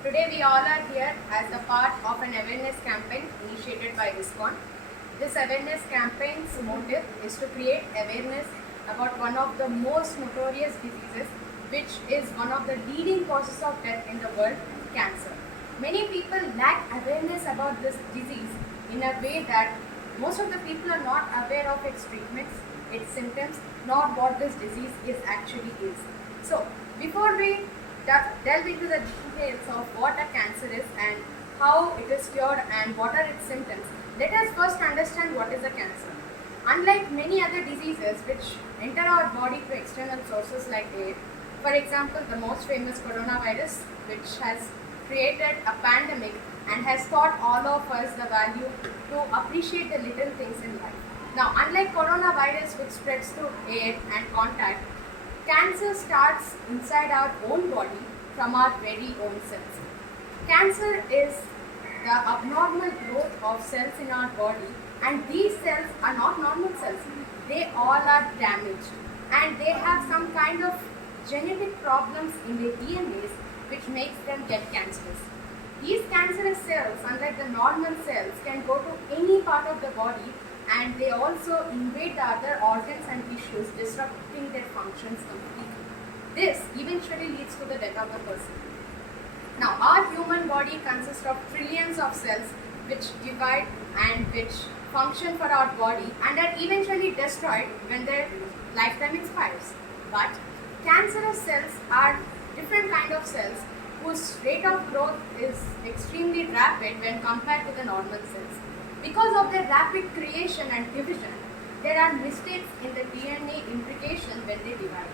Today we all are here as a part of an awareness campaign initiated by ISKCON. This awareness campaign's motive is to create awareness about one of the most notorious diseases, which is one of the leading causes of death in the world, cancer. Many people lack awareness about this disease in a way that most of the people are not aware of its treatments, its symptoms, nor what this disease actually is. So, before we delve into the details of what a cancer is and how it is cured and what are its symptoms, let us first understand what is a cancer. Unlike many other diseases which enter our body through external sources like air, for example, the most famous coronavirus, which has created a pandemic and has taught all of us the value to appreciate the little things in life. Now, unlike coronavirus, which spreads through air and contact, cancer starts inside our own body from our very own cells. Cancer is the abnormal growth of cells in our body, and these cells are not normal cells. They all are damaged and they have some kind of genetic problems in their DNAs which makes them get cancerous. These cancerous cells, unlike the normal cells, can go to any part of the body and they also invade the other organs and tissues, disrupting their functions completely. This eventually leads to the death of the person. Now, our human body consists of trillions of cells which divide and which function for our body and are eventually destroyed when their lifetime expires. But cancerous cells are different kind of cells whose rate of growth is extremely rapid when compared to the normal cells. Because of their rapid creation and division, there are mistakes in the DNA implication when they divide.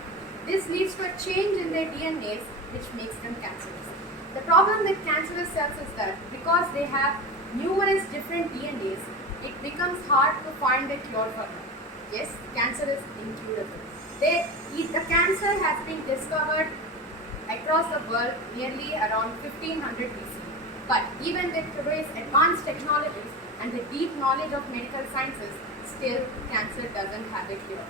This leads to a change in their DNAs which makes them cancerous. The problem with cancerous cells is that because they have numerous different DNAs, it becomes hard to find a cure for them. Yes, cancer is incurable. The cancer has been discovered across the world nearly around 1500 BC. But even with today's advanced technologies and the deep knowledge of medical sciences, still cancer doesn't have a cure.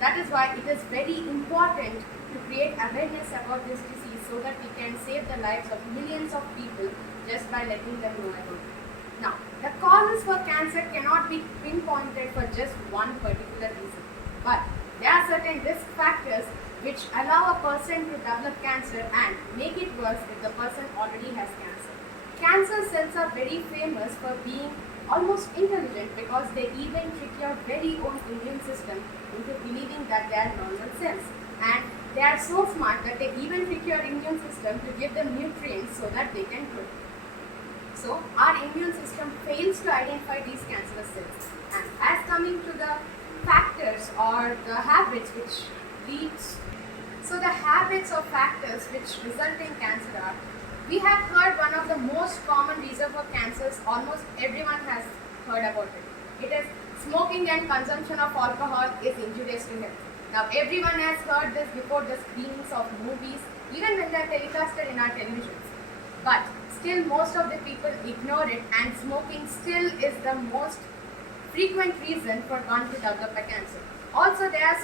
That is why it is very important to create awareness about this disease so that we can save the lives of millions of people just by letting them know about it. Now, the causes for cancer cannot be pinpointed for just one particular reason, but there are certain risk factors which allow a person to develop cancer and make it worse if the person already has cancer. Cancer cells are very famous for being almost intelligent because they even trick your very own immune system into believing that they are normal cells. And they are so smart that they even trick your immune system to give them nutrients so that they can grow. So our immune system fails to identify these cancerous cells. And as coming to the factors or the habits which leads, so the habits or factors which result in cancer are, we have heard one of the most common reasons for cancers, almost everyone has heard about it. It is smoking and consumption of alcohol is injurious to health. Now everyone has heard this before the screenings of movies, even when they are telecasted in our televisions. But still most of the people ignore it and smoking still is the most frequent reason for one to develop a cancer. Also there are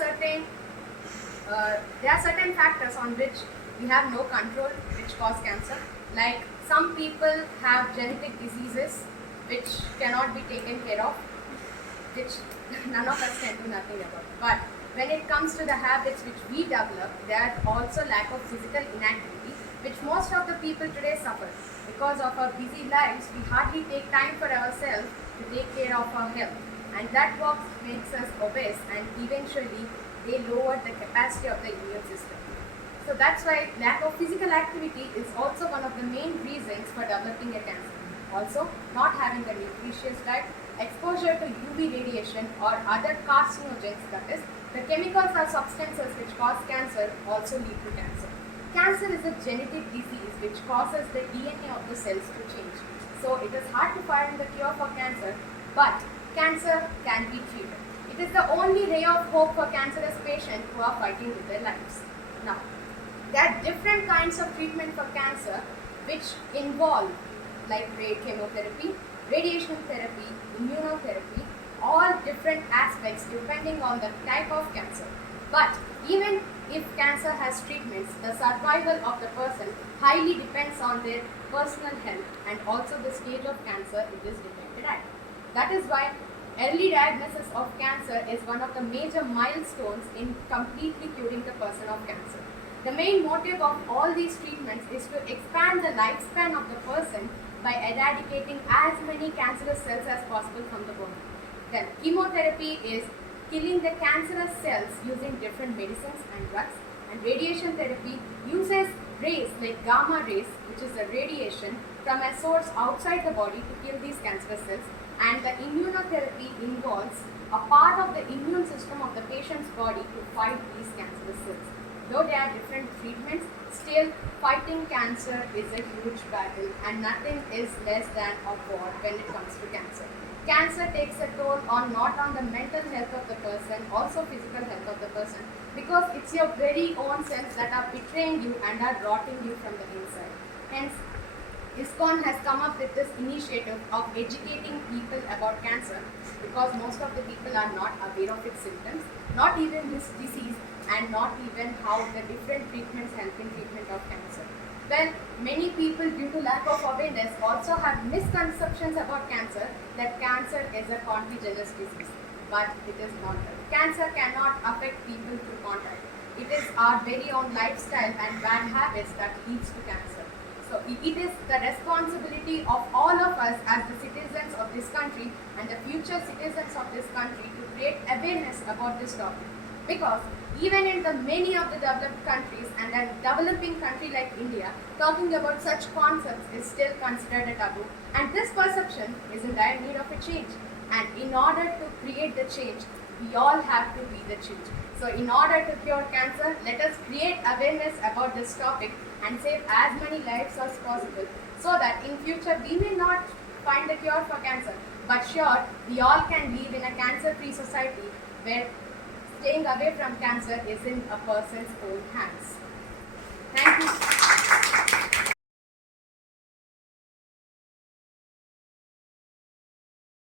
certain factors on which we have no control which cause cancer. Like some people have genetic diseases which cannot be taken care of, which none of us can do nothing about. But when it comes to the habits which we develop, there are also lack of physical inactivity which most of the people today suffer. Because of our busy lives, we hardly take time for ourselves to take care of our health. And that what makes us obese and eventually they lower the capacity of the immune system. So that's why lack of physical activity is also one of the main reasons for developing a cancer. Also, not having a nutritious diet, exposure to UV radiation or other carcinogens, that is, the chemicals or substances which cause cancer also lead to cancer. Cancer is a genetic disease which causes the DNA of the cells to change. So it is hard to find the cure for cancer, but cancer can be treated. It is the only ray of hope for cancerous patients who are fighting with their lives. Now, there are different kinds of treatment for cancer which involve like chemotherapy, radiation therapy, immunotherapy, all different aspects depending on the type of cancer. But even if cancer has treatments, the survival of the person highly depends on their personal health and also the stage of cancer it is detected at. That is why early diagnosis of cancer is one of the major milestones in completely curing the person of cancer. The main motive of all these treatments is to expand the lifespan of the person by eradicating as many cancerous cells as possible from the body. Then chemotherapy is killing the cancerous cells using different medicines and drugs, and radiation therapy uses rays like gamma rays, which is a radiation from a source outside the body to kill these cancerous cells, and the immunotherapy involves a part of the immune system of the patient's body to fight these cancerous cells. Though there are different treatments, still fighting cancer is a huge battle, and nothing is less than a war when it comes to cancer. Cancer takes a toll on not on the mental health of the person, also physical health of the person, because it's your very own cells that are betraying you and are rotting you from the inside. Hence, ISKCON has come up with this initiative of educating people about cancer, because most of the people are not aware of its symptoms, not even this disease, and not even how the different treatments help in treatment of cancer. Well, many people, due to lack of awareness, also have misconceptions about cancer, that cancer is a contagious disease, but it is not. Cancer cannot affect people through contact. It is our very own lifestyle and bad habits that leads to cancer. So it is the responsibility of all of us as the citizens of this country and the future citizens of this country to create awareness about this topic. Because even in the many of the developed countries and a developing country like India, talking about such concepts is still considered a taboo, and this perception is in dire need of a change. And in order to create the change, we all have to be the change. So in order to cure cancer, let us create awareness about this topic and save as many lives as possible, so that in future we may not find the cure for cancer, but sure, we all can live in a cancer-free society where staying away from cancer is in a person's own hands. Thank you.